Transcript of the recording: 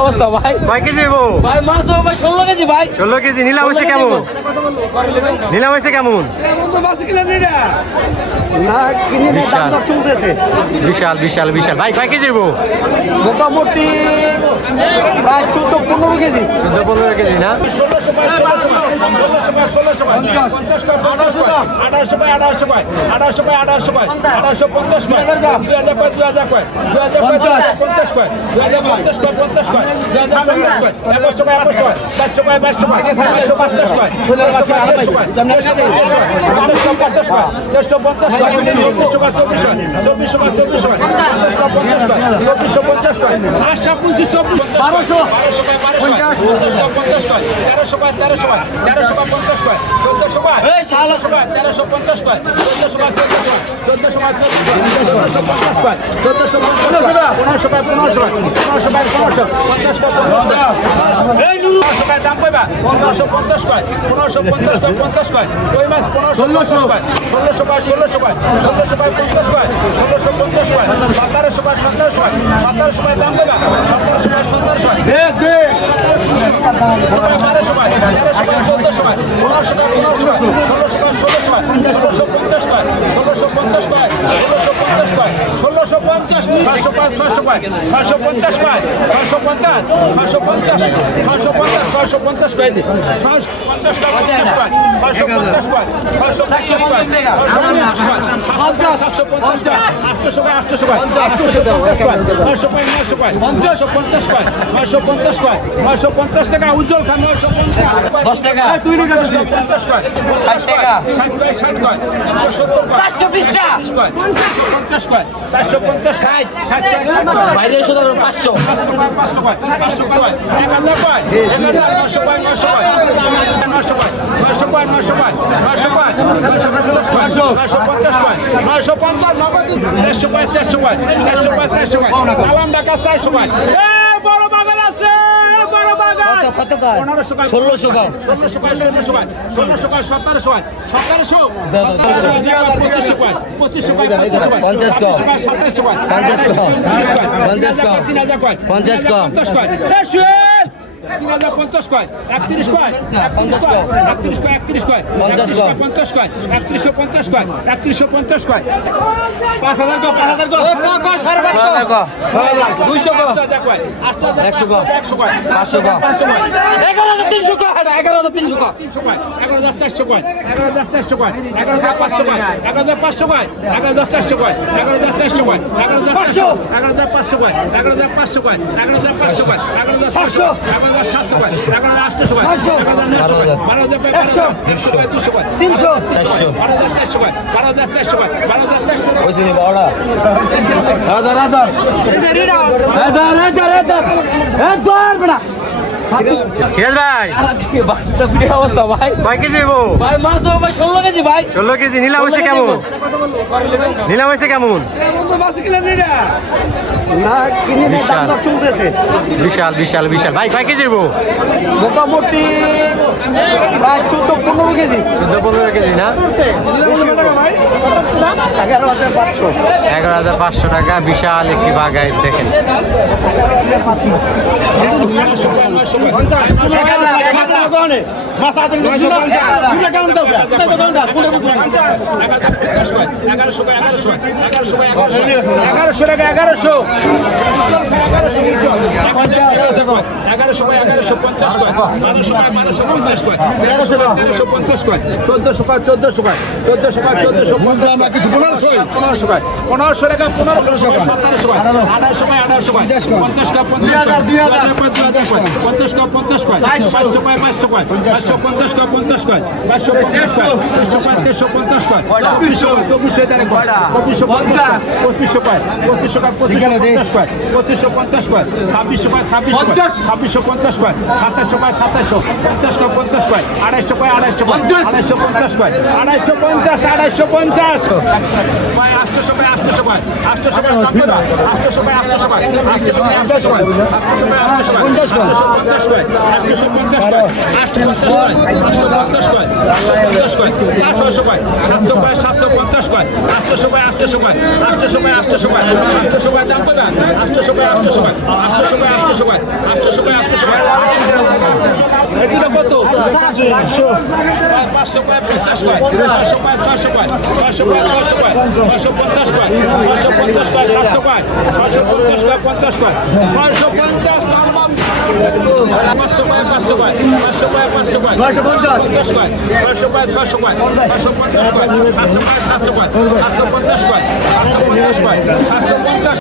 অবস্থা ভাই ভাই কি দেবো ভাই মাছ ভাই 16 কেজি ভাই 16 কেজি নিলাম হয়েছে কেমন নিলাম হয়েছে কেমন বিশাল বিশাল বিশাল ভাই কয় কেজি দেবো মোটামুটি প্রায় 14-15 কেজি 14-15 কেজি না 950 টাকা উজ্জ্বল খান 10 টাকা 50 টাকা 60 টাকা 60 টাকা 420 টাকা 50 টাকা 450 60 বাইরে এসে ধরো 500 500 টাকা 1000 টাকা 50 কয় 31 কয় 31 কয় 31 কয় 50 কয় 50 কয় 3150 কয় 3150 কয় 5000 কয় 5000 কয় 200 কয় 100 কয় 500 কয় 11300 কয় 11300 কয় 300 কয় 11400 কয় 11400 কয় 11500 কয় 11500 কয় 11400 কয় 11400 কয় 11500 কয় 11500 কয় 11500 কয় 11500 700 কয় 11800 কয় 11900 কয় 12000 কয় 300 400 12400 কয় 12400 কয় 12400 কয় ওইসিনি বড়া দাদা সিরাজ ভাই অবস্থা ভাই ভাই কি দেবো ভাই মাছ ভাই 16 কেজি ভাই 16 কেজি নিলাম হয়েছে কেমন নিলাম হয়েছে কেমন বিশাল বিশাল বিশাল ভাই কয় কেজি দেবো মোটামুটি প্রায় 14-15 কেজি 14-15 কেজি না 11,500 টাকা বিশাল একটি বাগাই দেখেন 250 কয় 250 800 কয় 800 কয় দাম কইবা 800 কয় 800 কয় 850 কয় 850 কয় 850 কয় 850 কয় 850 কয় 850 কয় 800 কয় 700 কয় 750 কয় 800 কয় 800 কয় 800 কয় 800 কয় 800 কয় দাম কইবা 800 কয় 800 কয় 800 কয় 800 কয় 800 কয় 800 কয় এটা কত 500 কয় 50 কয় 500 কয় 600 কয় 600 কয় 600 কয় 650 কয় 650 কয় 700 কয় 650 কয় 50 কয় 650 নরমাল 500 কয় 500 কয় 500 কয় 500 কয় 650 কয় 600 কয় 600 কয় 650 কয় 700 কয় 700 কয় 750 কয় 750 কয় 750